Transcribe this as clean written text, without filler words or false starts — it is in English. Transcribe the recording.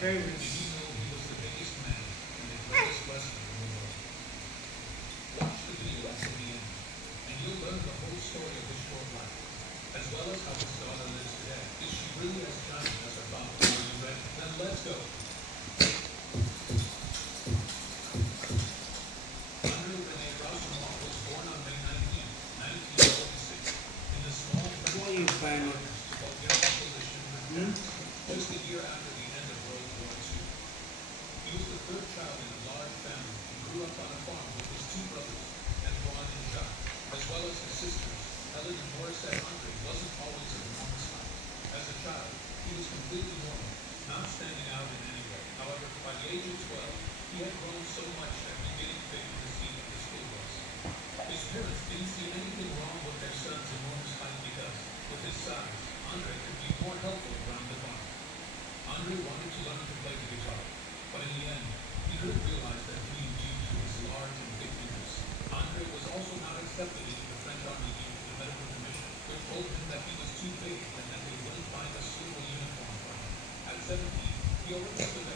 Did you know he was the biggest man and the greatest wrestler in the world? Watch the video until the end, and you'll learn the whole story of his short life, as well as how his daughter lives today. Is she really as shining as her father? Are you ready? Then let's go. Andre Rene Rousimont was born on May 19, 1946, in the small French What are you town buying? of Flanders to Bulgarian coalition Hmm? just a year after the end of World War II. He was the third child in a large family and grew up on a farm with his two brothers, Antoine and Jacques, as well as his sisters. Helen and Morissette. Andre wasn't always an enormous height. As a child, he was completely normal, not standing out in any way. However, by the age of 12, he had grown so much that he didn't fit in the seat of the school bus. His parents didn't see anything wrong with their son's enormous height because, with his size, Andre could be more helpful around the farm. Andre wanted to learn to play the guitar, but in the end, he couldn't realize that dream due to his large and big fingers. Andre was also not accepted into the French army due to the medical commission, which told him that he was too big and that they wouldn't find a suitable uniform for him. At 17, he already stood